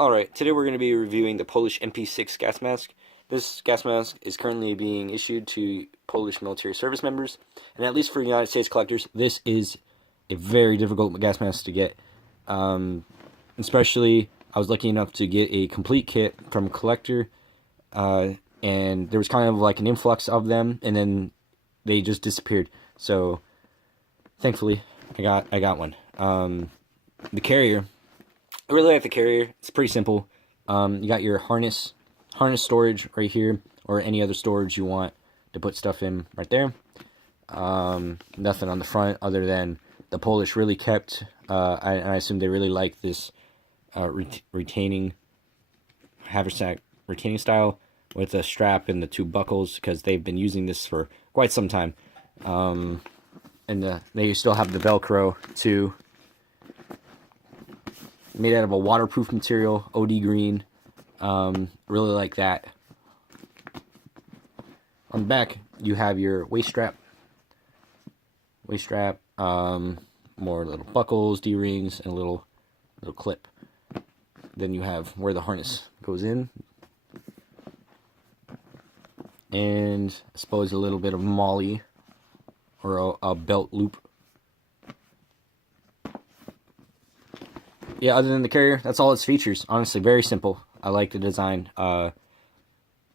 Alright, today we're going to be reviewing the Polish MP-6 gas mask. This gas mask is currently being issued to Polish military service members, and at least for United States collectors, this is a very difficult gas mask to get. Especially, I was lucky enough to get a complete kit from a collector, and there was kind of like an influx of them, and then they just disappeared. So, thankfully, I got one. The carrier, I really like the carrier. It's pretty simple. You got your harness storage right here, or any other storage you want to put stuff in right there. Nothing on the front other than the Polish really kept, and I assume they really like this retaining haversack retaining style with a strap and the two buckles, because they've been using this for quite some time. And they still have the Velcro too, made out of a waterproof material, OD green. Really like that. On the back, you have your waist strap. More little buckles, D-rings, and a little clip. Then you have where the harness goes in, and I suppose a little bit of molly or a belt loop. Yeah, other than the carrier, that's all its features. Honestly, very simple. I like the design. A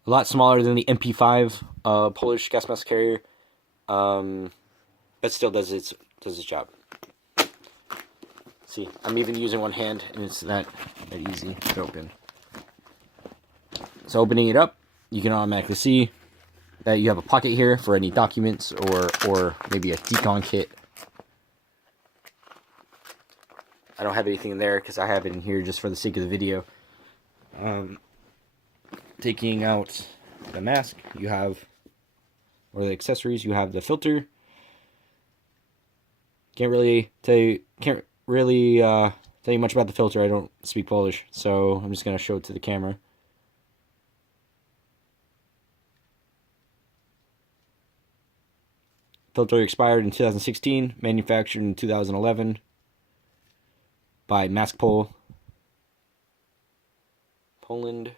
lot smaller than the MP-5 Polish gas mask carrier, but still does its job. See, I'm even using one hand, and it's that easy to open. So opening it up, you can automatically see that you have a pocket here for any documents or maybe a decon kit. I don't have anything in there because I have it in here just for the sake of the video. Taking out the mask, you have, or the accessories, you have the filter. Can't really tell you much about the filter. I don't speak Polish, so I'm just gonna show it to the camera. Filter expired in 2016, manufactured in 2011 by Maskpol, Poland.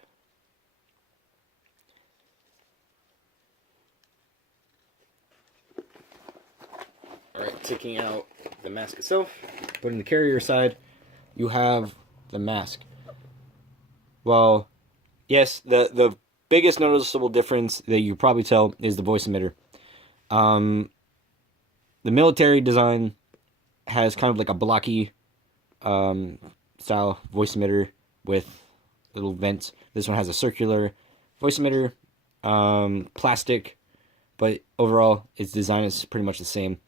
Alright, taking out the mask itself, putting the carrier aside, you have the mask. Well, yes, the biggest noticeable difference that you probably tell is the voice emitter. The military design has kind of like a blocky style voice emitter with little vents. This one has a circular voice emitter, plastic, but overall its design is pretty much the same.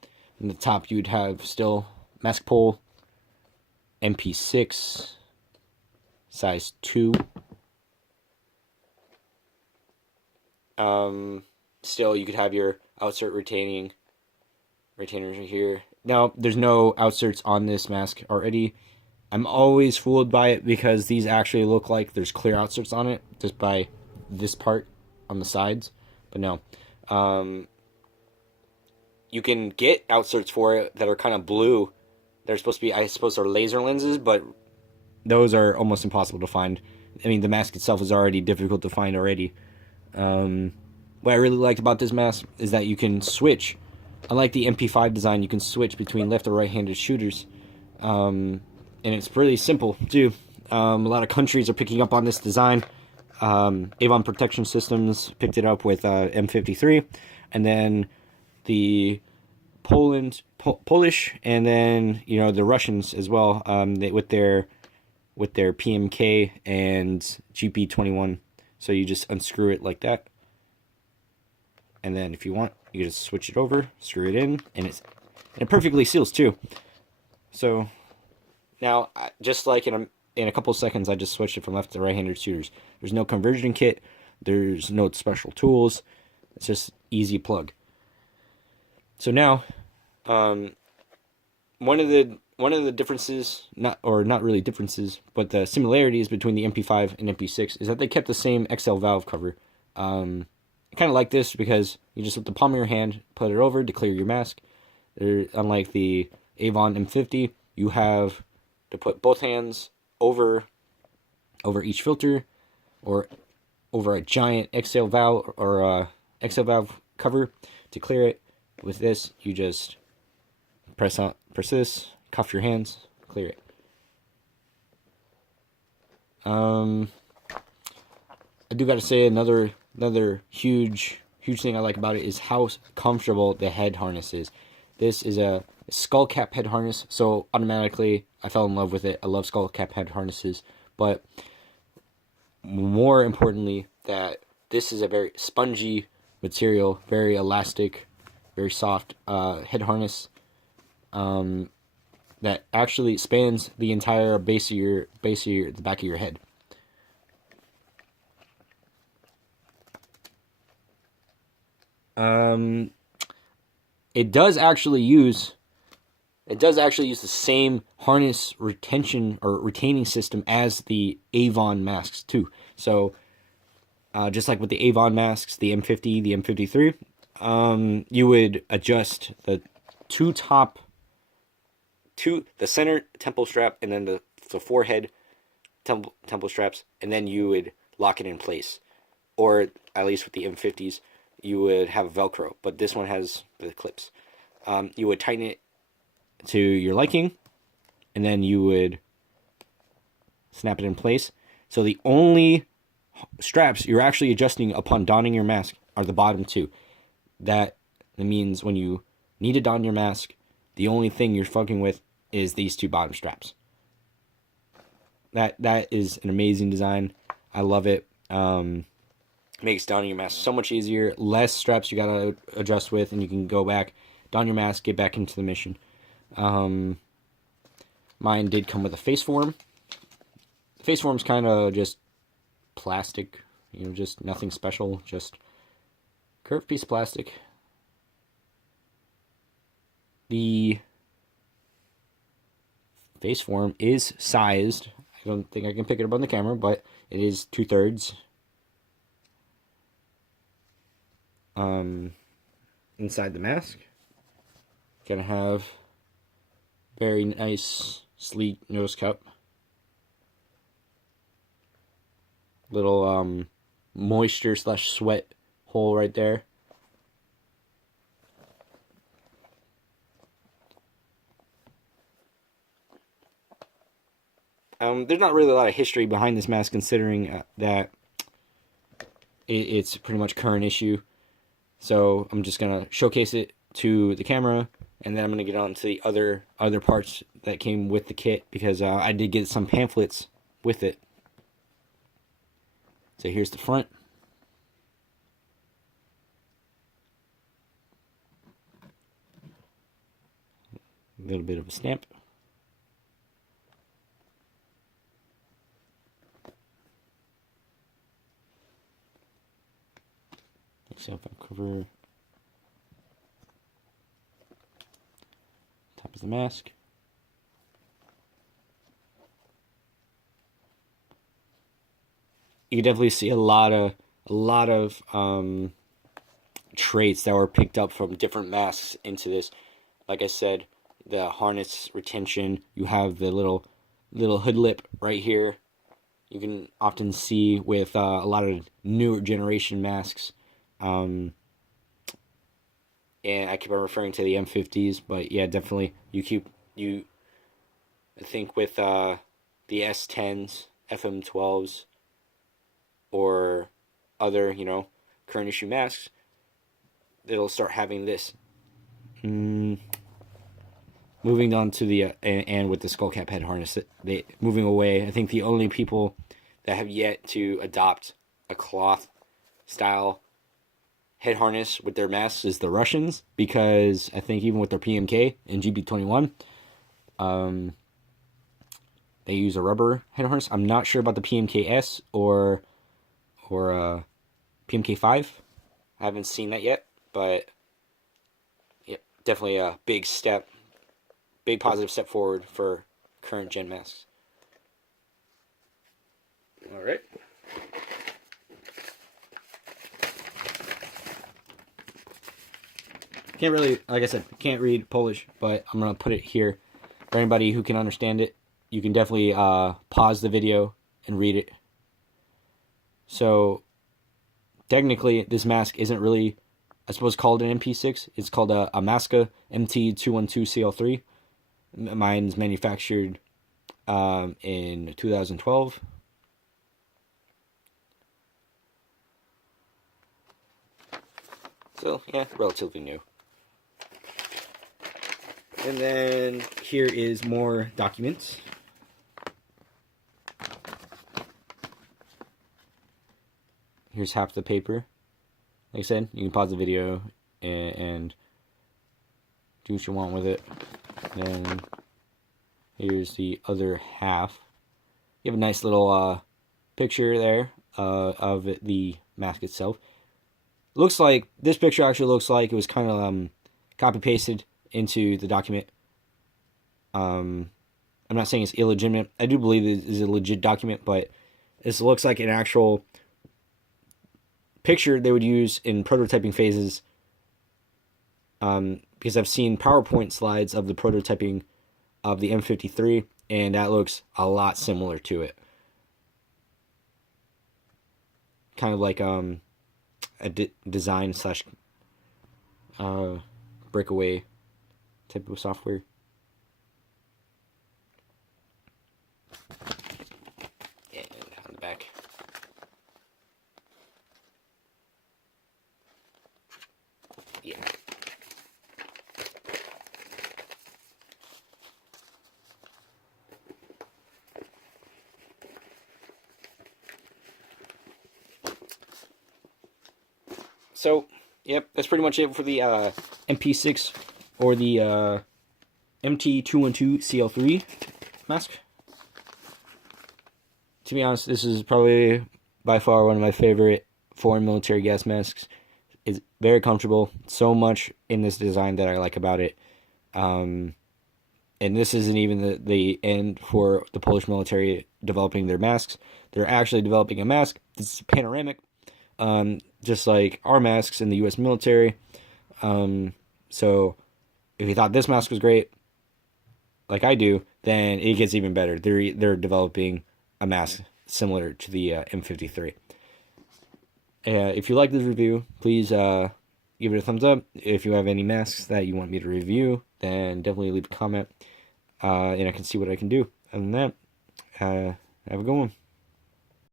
In the top, you'd have still Maskpol MP-6 size 2. Still, you could have your outsert retainers right here. Now, there's no outserts on this mask already. I'm always fooled by it because these actually look like there's clear outserts on it just by this part on the sides. But no. You can get outserts for it that are kind of blue. They're supposed to be, I suppose, are laser lenses, but those are almost impossible to find. I mean, the mask itself is already difficult to find already. What I really liked about this mask is that you can switch. Unlike the MP-5 design, you can switch between left or right-handed shooters. And it's really simple, too. A lot of countries are picking up on this design. Avon Protection Systems picked it up with M53. And then the Polish, and then, you know, the Russians as well, with their PMK and GP21. So you just unscrew it like that. And then if you want, you just switch it over, screw it in, and it perfectly seals too. So now, just like in a couple of seconds, I just switched it from left to right-handed shooters. There's no conversion kit. There's no special tools. It's just easy plug. So now, one of the differences, not really differences, but the similarities between the MP-5 and MP-6 is that they kept the same XL valve cover. I kind of like this because you just with the palm of your hand put it over to clear your mask. Unlike the Avon M50, you have to put both hands over over each filter or over a giant exhale valve or exhale valve cover to clear it. With this, you just press this, cuff your hands, clear it. I do gotta say another huge thing I like about it is how comfortable the head harness is. This is a skull cap head harness, so automatically I fell in love with it. I love skull cap head harnesses, but more importantly, that this is a very spongy material, very elastic, very soft head harness that actually spans the entire the back of your head. It does actually use the same harness retention or retaining system as the Avon masks too. So just like with the Avon masks, the M50, the M53, you would adjust the the center temple strap and then the forehead temple straps, and then you would lock it in place. Or at least with the M50s, you would have Velcro, but this one has the clips. You would tighten it to your liking, and then you would snap it in place. So the only straps you're actually adjusting upon donning your mask are the bottom two. That means when you need to don your mask, the only thing you're fucking with is these two bottom straps. That is an amazing design. I love it. Makes donning your mask so much easier. Less straps you gotta adjust with, and you can go back, don your mask, get back into the mission. Mine did come with a face form. The face form's kind of just plastic, just nothing special, just curved piece of plastic. The face form is sized. I don't think I can pick it up on the camera, but it is 2/3. Inside the mask, gonna have very nice, sleek nose cup. Little moisture / sweat hole right there. There's not really a lot of history behind this mask, considering that it's pretty much current issue. So I'm just gonna showcase it to the camera, and then I'm gonna get on to the other parts that came with the kit, because I did get some pamphlets with it. So here's the front. A little bit of a stamp. Cover. Top of the mask. You can definitely see a lot of traits that were picked up from different masks into this. Like I said, the harness retention. You have the little hood lip right here. You can often see with a lot of newer generation masks. And I keep on referring to the M50s, but yeah, definitely I think with the S10s, FM12s, or other, current issue masks, it'll start having this. Moving on to the and with the skull cap head harness, moving away. I think the only people that have yet to adopt a cloth style head harness with their masks is the Russians, because I think even with their PMK and GB21, they use a rubber head harness. I'm not sure about the PMKS or PMK5. I haven't seen that yet, but yeah, definitely a big positive step forward for current gen masks. All right. Can't really, like I said, can't read Polish, but I'm going to put it here. For anybody who can understand it, you can definitely pause the video and read it. So technically, this mask isn't really, I suppose, called an MP-6. It's called a Maska MT212 CL3. Mine's manufactured in 2012. So, yeah, relatively new. And then here is more documents. Here's half the paper. Like I said, you can pause the video and do what you want with it. Then here's the other half. You have a nice little picture there of the mask itself. Looks like, this picture actually looks like it was kind of copy-pasted into the document. I'm not saying it's illegitimate. I do believe it is a legit document, but this looks like an actual picture they would use in prototyping phases, because I've seen PowerPoint slides of the prototyping of the M53, and that looks a lot similar to it. Kind of like a design slash breakaway type of software. And on the back. Yeah. So, yep, that's pretty much it for the MP-6 or the MT212 CL3 mask. To be honest, this is probably by far one of my favorite foreign military gas masks. It's very comfortable. So much in this design that I like about it. And this isn't even the end for the Polish military developing their masks. They're actually developing a mask. It's panoramic, just like our masks in the U.S. military. So if you thought this mask was great, like I do, then it gets even better. They're developing a mask similar to the M53. If you like this review, please give it a thumbs up. If you have any masks that you want me to review, then definitely leave a comment, and I can see what I can do. Other than that, have a good one.